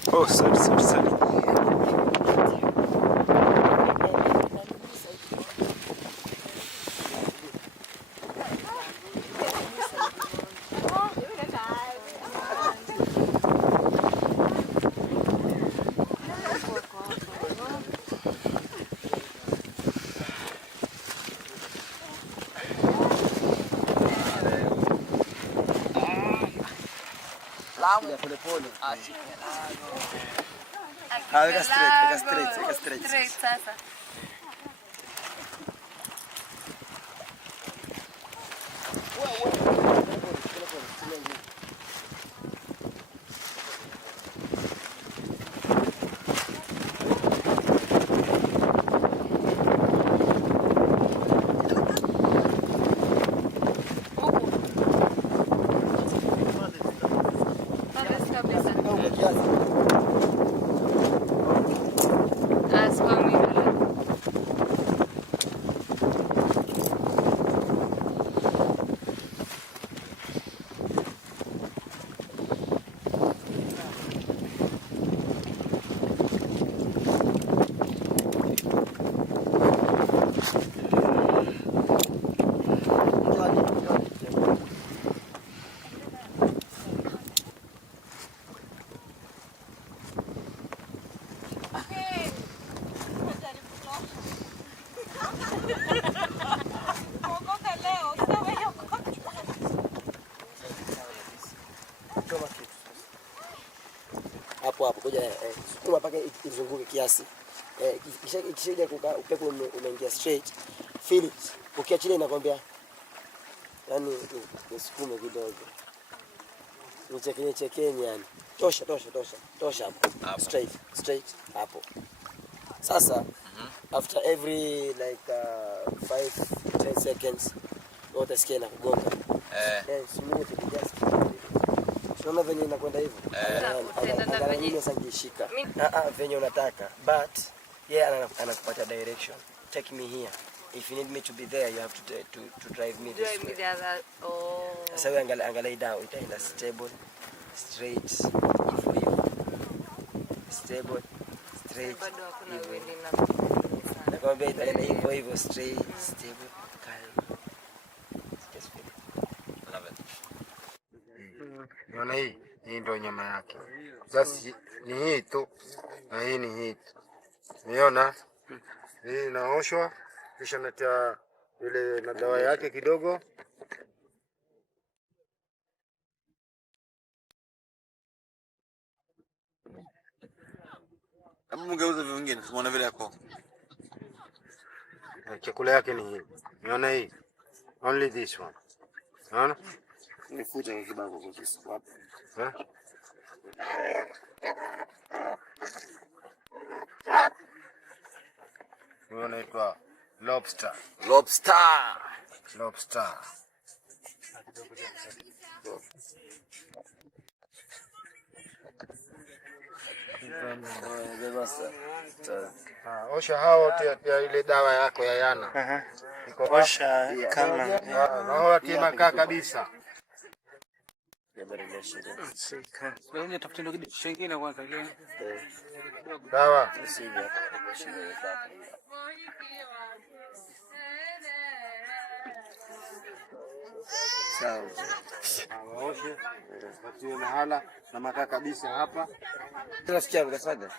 Oh, sorry. Lamu. Weka straight. Straight sasa. Hapo kuja sukuma mpaka izunguke kiasi. Ikishaje upepo unaingia straight. Feel it. Ukiachilia inakwambia yani nisukume kidogo. Nichekenye yani. Tosha hapo. Straight hapo. Sasa after every like 5-10 seconds utasikia na kugonga. Smooth just. Unaona venye inakwenda hivyo? Angalia sasa ngishika. Venye unataka. But anakupatia direction. Take me here. If you need me to be there, you have to drive me this way. Sasa wewe angalia down, itaenda stable, straight for you. Stable, straight. Bado hakuna wili na. Nakwambia itaenda hivyo straight, stable, calm. Just feel it. Love it. Unaona hii ndio nyama yake. Sasa ni hii tu na hii ni hii. Unaona? Hii inaoshwa kisha natia ile na dawa yake kidogo. Kama mngeuza vingine, unaona vile yako. Chakula yake ni hii. Unaona hii? Only this one. Unaona? Nifuta kibango kwa sisi wapi? Unaitwa lobster. Osha hao tia ile dawa yako ya yana. Osha kama na tia makaa kabisa. Wewe tafuta ndio kitu kingine kwanza leo. Sawa. Sawa. Oshe. Watie mahala na makaa kabisa hapa. Tunasikia mkasada.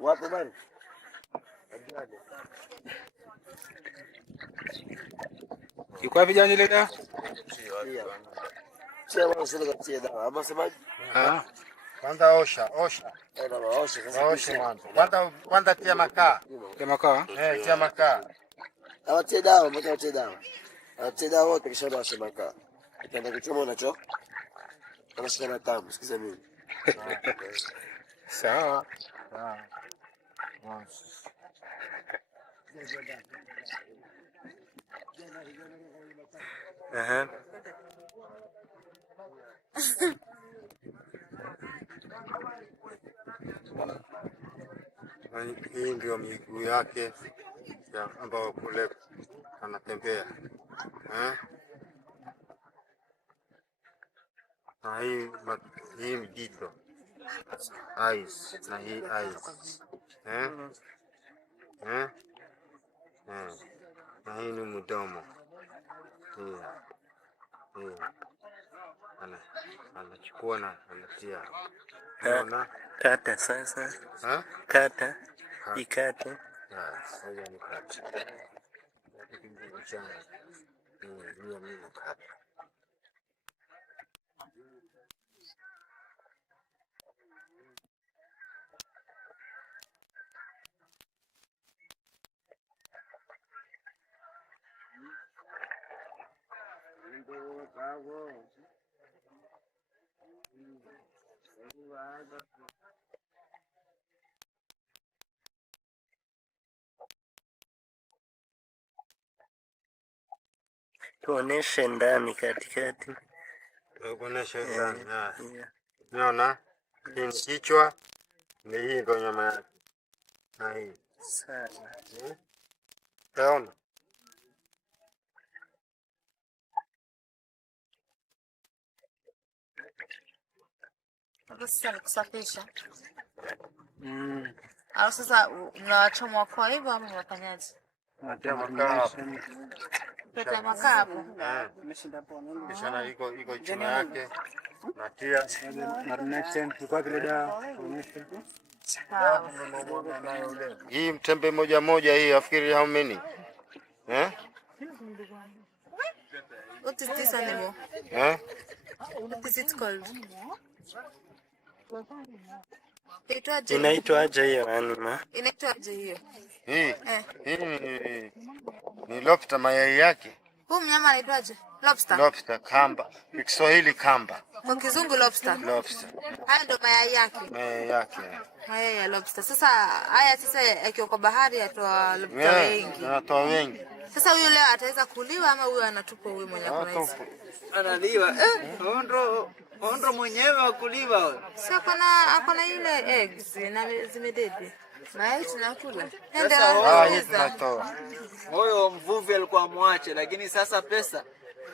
Wapo bwana? Iko wapi jana ile dawa? Sio wao sio katia dawa. Ama semaji? Kwanza osha. Osha kwanza tia makaa. Tia makaa? Tia makaa. Awatie dawa, mbona awatie dawa? Awatie dawa wote kisha ndio wasema makaa. Itaenda kuchoma unacho. Kama shika tamu, sikiza mimi. Sawa. Hii ndio miguu yake ambao kule anatembea. Na hii mjito. Eyes. Na hii eyes. Na hii ni mdomo. Anachukua na anatia. Unaona? Kata sasa. Kata. Ikate. Sasa ni kata. Ni kata. Tuoneshe ndani katikati. Tuoneshe ndani. Unaona? Hii ni kichwa, na hii ndio nyama yake. Na hii. Sana. Taona? Sasa kusafisha. Au sasa mnawachoma kwa hivyo ama mnafanyaje? Natia makaa. Natia makaa hapo. Kisha na iko chuma yake. Natia marination kwa vile dawa. Hii mtembe moja hii afikiri how many? What is this animal? What is it called? Inaitwaje hiyo anima? Inaitwaje hiyo? Hii ni lobster, mayai yake. Huu mnyama anaitwaje? Lobster. Lobster, kamba. Kwa Kiswahili kamba. Kwa kizungu lobster. Lobster. Haya ndo mayai yake. Mayai yake. Haya ya lobster. Sasa haya yakiwa kwa bahari yatoa lobster wengi. Yanatoa wengi. Sasa huyu leo ataweza kuliwa ama huyu anatupwa huyu mwenyewe kunaishi? Analiwa. Ondro mwenyewe akuliwa. Sasa akona ile eggs na zimededi. Na hii tunakula. Sasa tunatoa. Huyo mvuvi alikuwa mwache, lakini sasa pesa.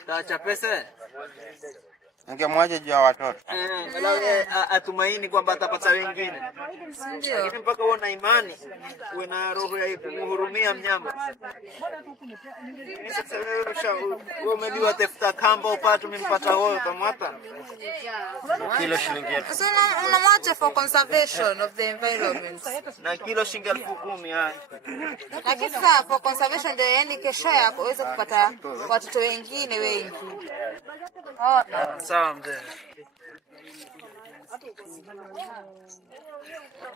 Taacha pesa. Ungemwaje juu ya watoto? Atumaini kwamba atapata wengine. Ndio. Lakini mpaka uwe na imani, uwe na roho ya kumhurumia mnyama. Sasa wewe umeliwa tafuta kamba upate umpata wewe kamata. Kilo shilingi. So unamwacha for conservation of the environment. Na kilo shilingi 10,000 haya. Lakini sasa for conservation ndio yani kesho yako uweze kupata watoto wengine wengi. Sawa mzee.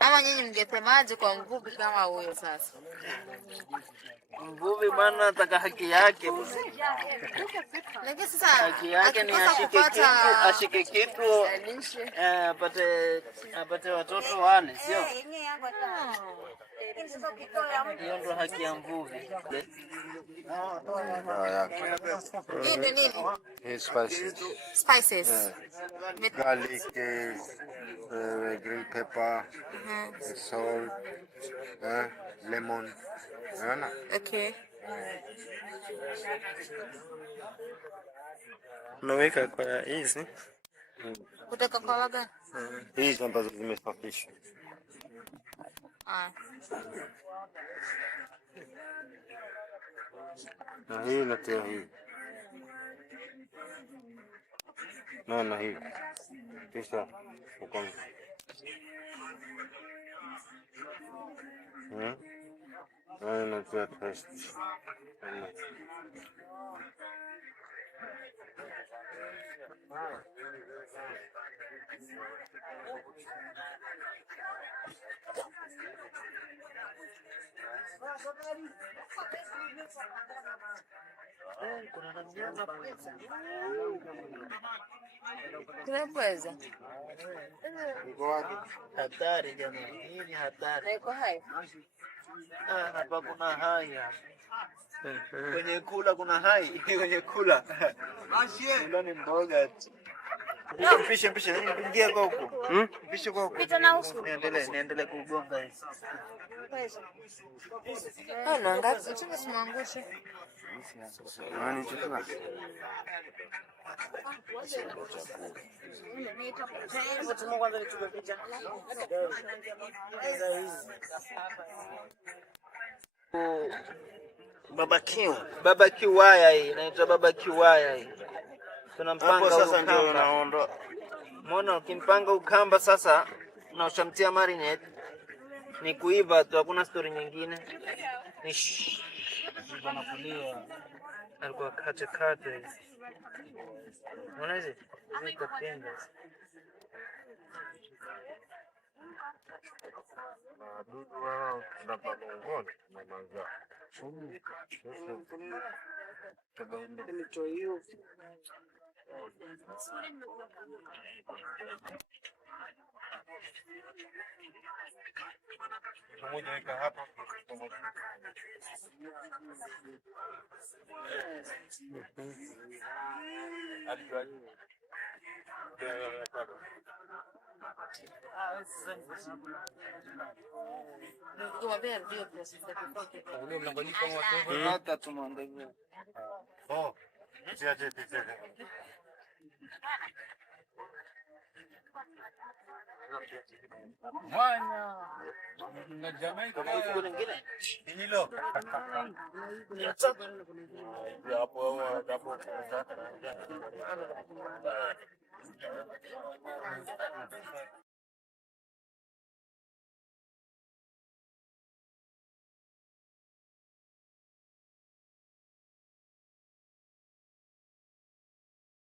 Ama nyinyi mngesemaje kwa mvuvi kama huyo sasa? Mvuvi bwana anataka haki yake. Lakini sasa haki yake ni ashike kitu apate watoto wale, sio? Hiyo ndio haki ya mvuvi. Hii ndio nini? Spices. Spices. Garlic, green pepper, salt, lemon. Okay. Unaweka kwa hizi. Kutoka kwa waga? Hizi ambazo zimesafishwa. Na hii natia hii. Na hii. Kisha ukonga. Natia taste. Tunapoweza. Iko wapi? Hatari jamani, hii ni hatari. Na iko hai. Hapa kuna haya. Kwenye kula kuna hai, kwenye kula. Kula ni mboga tu. Mpishe, ingia kwa huko. Mpishe kwa huko. Pita na huko. Niendelee kugonga hizi. Ana ngapi? Tunasimangusha. Nani chukua? Barbecue waya hii, inaitwa barbecue waya hii. Tunampanga sasa ukamba. ndio naondoa. Mbona ukimpanga ukamba sasa na ushamtia marinate ni kuiva tu, hakuna story nyingine. Ni Wanakulia. alikuwa kate. Unaona hizi? Hizi tapenda. Wadudu wao tunapangoni na mazao. Pamoja weka hapa pamoja. Kumwambia ndio process ya kutoka. Ule mlanganyiko wa watu Hata tumwangalie. oh siaje pizza mwana na Jamaica Nyingine. hilo hapo